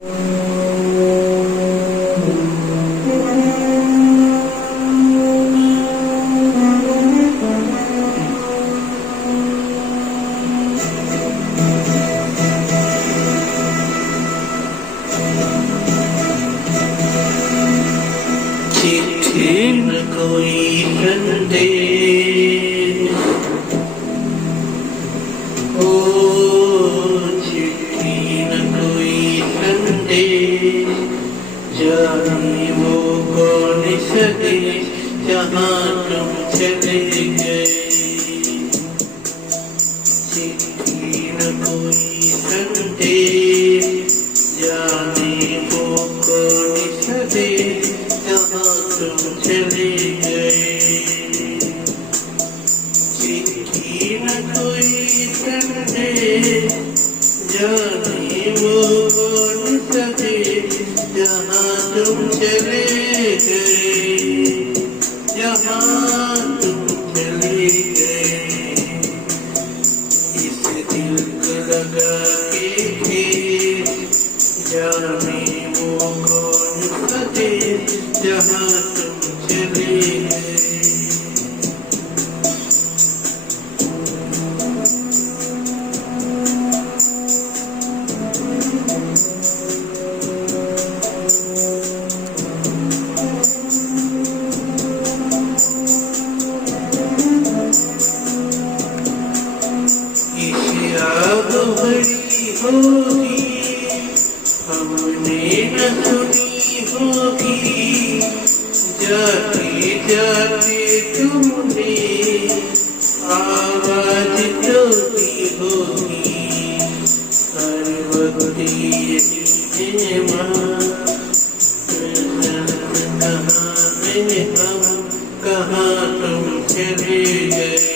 चिट्ठी न कोई संदेश, ओ चिट्ठी न कोई संदेश, जाने वो कौन सदेश जहाँ तुम चले गए। चिट्ठी न कोई संदेश, जाने वो कौन सदेश जहाँ तुम चले गए। चिट्ठी न कोई संदेश, जाने वो कौन सदेश जहाँ तुम चले गए, जहाँ तुम चले गए। इस दिल को लगा के जाने वो कौन सदेश जहाँ तुम चले गए। याद भरी होगी हमने न सुनी होगी, जाते जाते तुमने आवाज तो दी होगी। हर वक्त ये माँ कहाँ है हम, कहाँ तुम चले गए।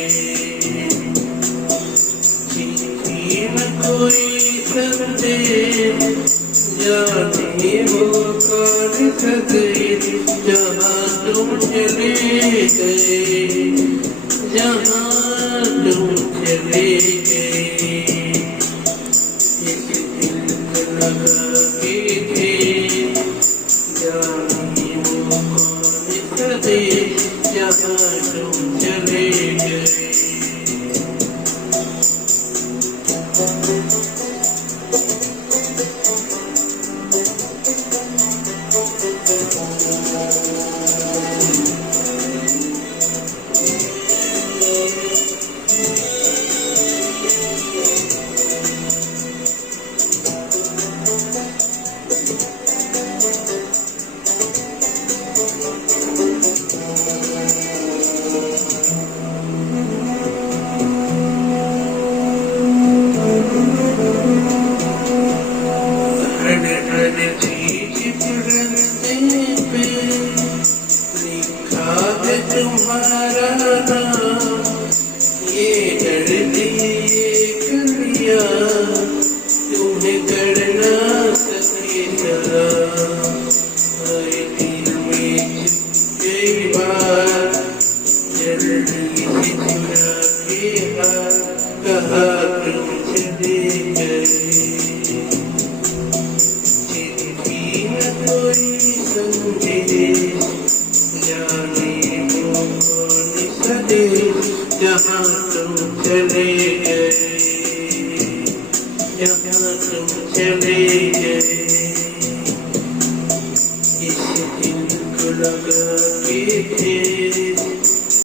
कोई संदेश, जाने वो कौन सदेश जहाँ तुम चले गए, जहाँ तुम चले गए। एक दिल को लगा के जाने वो कौन सदेश जहाँ तुम चले गए। तुम्हारा नाम ये दर्द ये कलिया तुम्हें कर ना सकेगा। हर दिल में चुपके बात जल्दी से चुरा के हाथ कहा तुम चले गए। चिट्ठी न कोई संदेश, जाने जहाँ तुम चले गए, जहाँ तुम चले गए। इस दिल को लगा के